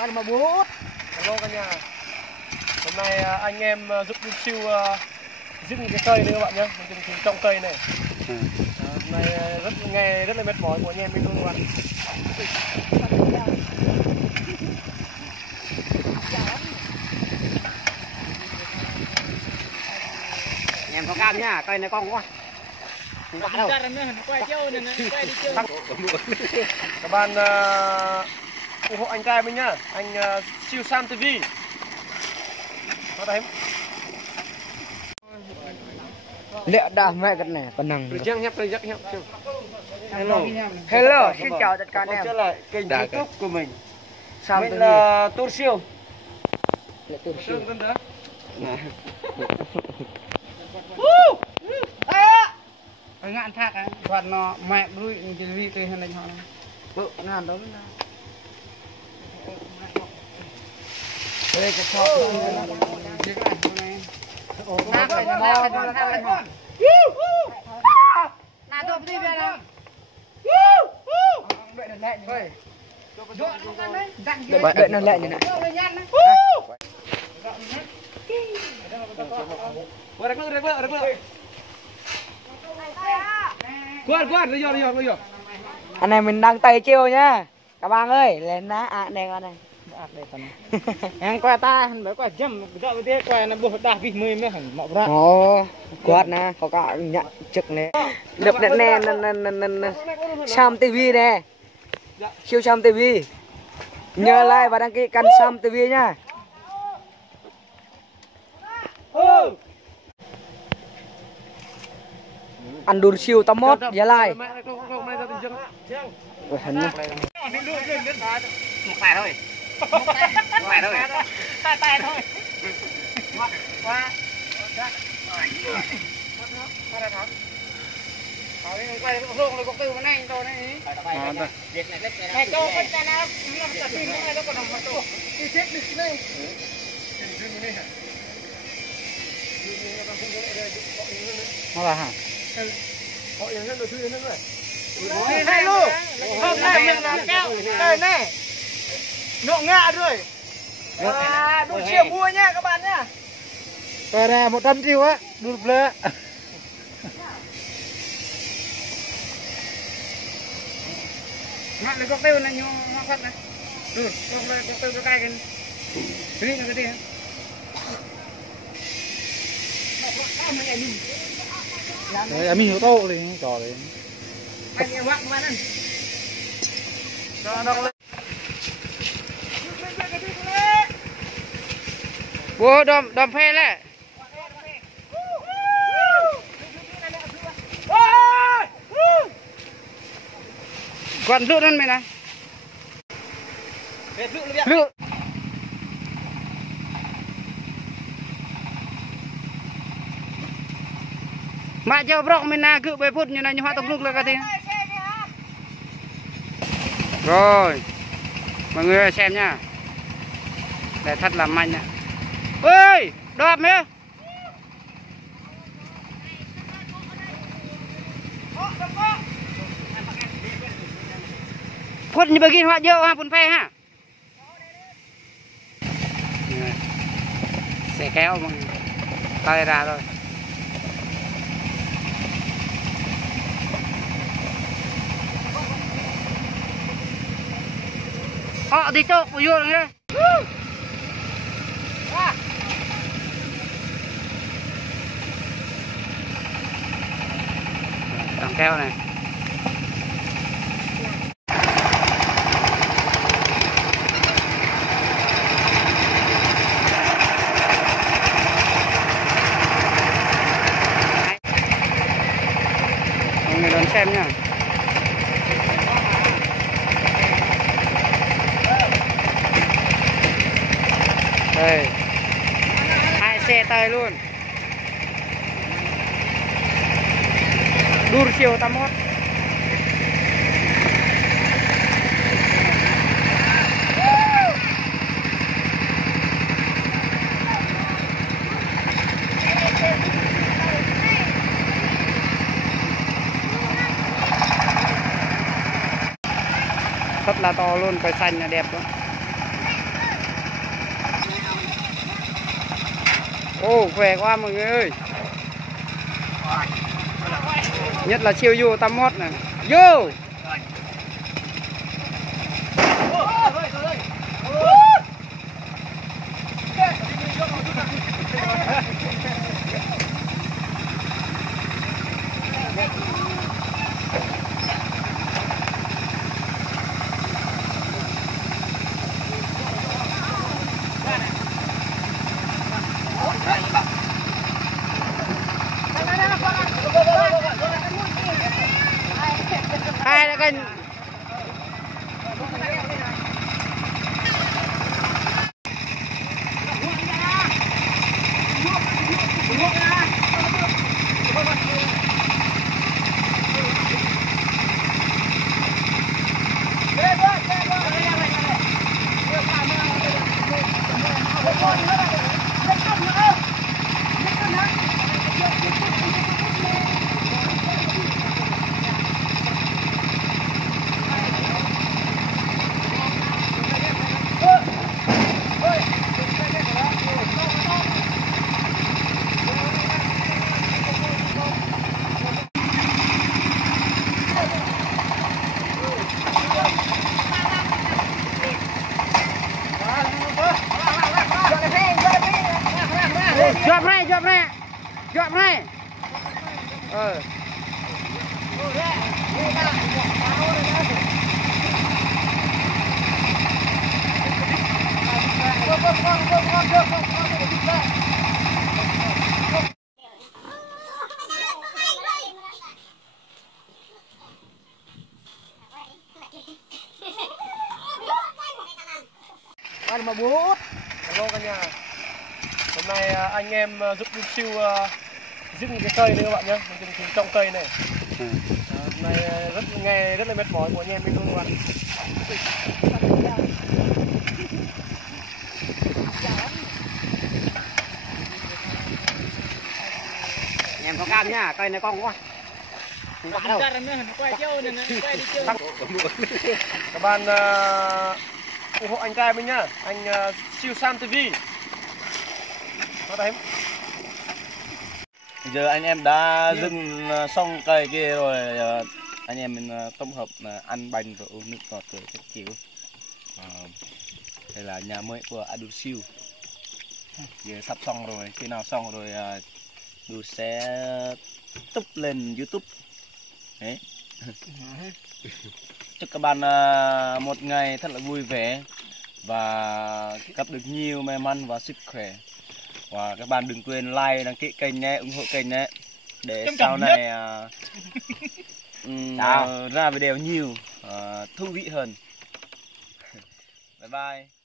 ăn mà bút. Hello cả nhà. Hôm nay anh em giúp Đun Siêu dưng cái cây này các bạn nhé, mình dùng trong cây này. Hôm nay nghe rất là mệt mỏi của anh em mình luôn các bạn. Anh em có cam nhá, cây này con quá. Không quá đâu. Các bạn ủng hộ anh trai mình nhá, anh Siêu Sam TV. Có thấy Liệu đã mẹ cái này còn năng. Hello. Hello, xin chào tất cả anh em. Trở lại kênh YouTube của mình. Sam Mình TV. là Tôn Siêu. Là Tôn Siêu. Anh ngạn thác á, và nó mẹ đuôi cái gì cái hình họ. Vợ ngàn đó là. Đây cái chó cái này. Nà cái nó nà tôi đi về đâu. Đợi nó lại như này. Anh này mình đang tay chiêu nhá. Các bạn ơi, lên ná đèn con này. Em qua ta, mới qua châm, dạo cái qua nó buộc đạp vì mười mới hẳn mọc ra. Ồ, quát nè, có cả nhận trực này. Đập nè nè Sam TV nè. Siêu Sam TV. Nhớ like và đăng ký kênh Sam TV nhá. Ăn Đun Siêu 81 giá like. Ôi hình nha. Một tay thôi. Tay thôi. Qua. Quay luôn rồi có từ cái này rồi này. Này cho con ta nào, làm cả phim này nó còn nằm mặt tổ. Đi xếp đi này. Nó là hả? Họ yên hơn rồi, thư yên hơn rồi. Hay luôn. Hôm nay mình làm keo. Đây này. Nộ ngạ rồi. Đun Siêu mua nhá các bạn nhá. Cái này 100 triệu á, đun lệ. Ngạn này có tiêu này nhưng hoa phát này. Có tiêu cho cay cái này. Cái này cái gì hả? Đấy, mình hiểu tô thì trò đấy. Anh em quăng qua đây. Cho đâu lên. Bố đầm phê lại. Còn lựa lên mày này. Lựa. Mà cho brok mình na cứ 7 phút như này như hoa tông lúc là cái gì. Rồi. Mọi người xem nha. Để thật là mạnh nè. Ơi, đọp nhá. Phút như begini hoa dơ ha pun phe ha. Sẽ kéo bằng tay ra thôi. Họ đi chỗ của vô rồi nhá. Đằng keo này. Mọi người đón xem nha. Đây. 2 xe tay luôn. Đun Siêu 81. Rất là to luôn, cây xanh là đẹp lắm. Ồ, khỏe quá mọi người ơi. Nhất là siêu vô tam mót này. Vô. Hai là cái Drop này. Ăn mà bút. Hello cả nhà. Hôm nay anh em giúp Linh Siêu dưng cái cây này các bạn nhé, mình trồng trong cây này. Hôm nay rất là mệt mỏi của anh em mình luôn các bạn. Em có cam nhá, cây này con quá. Không quả đâu. Các bạn ủng hộ anh trai mình nhá, anh Siêu Sam TV. Giờ anh em đã dừng xong cây kia rồi, anh em mình tổng hợp ăn bánh rồi uống nước ngọt rồi các kiểu. Đây là nhà mới của Adu Siêu. Giờ sắp xong rồi, khi nào xong rồi Adu sẽ túp lên YouTube. Đấy. Chúc các bạn một ngày thật là vui vẻ và gặp được nhiều may mắn và sức khỏe. Và các bạn đừng quên like, đăng ký kênh nhé, ủng hộ kênh nhé, để sau này ra video nhiều thú vị hơn. Bye bye.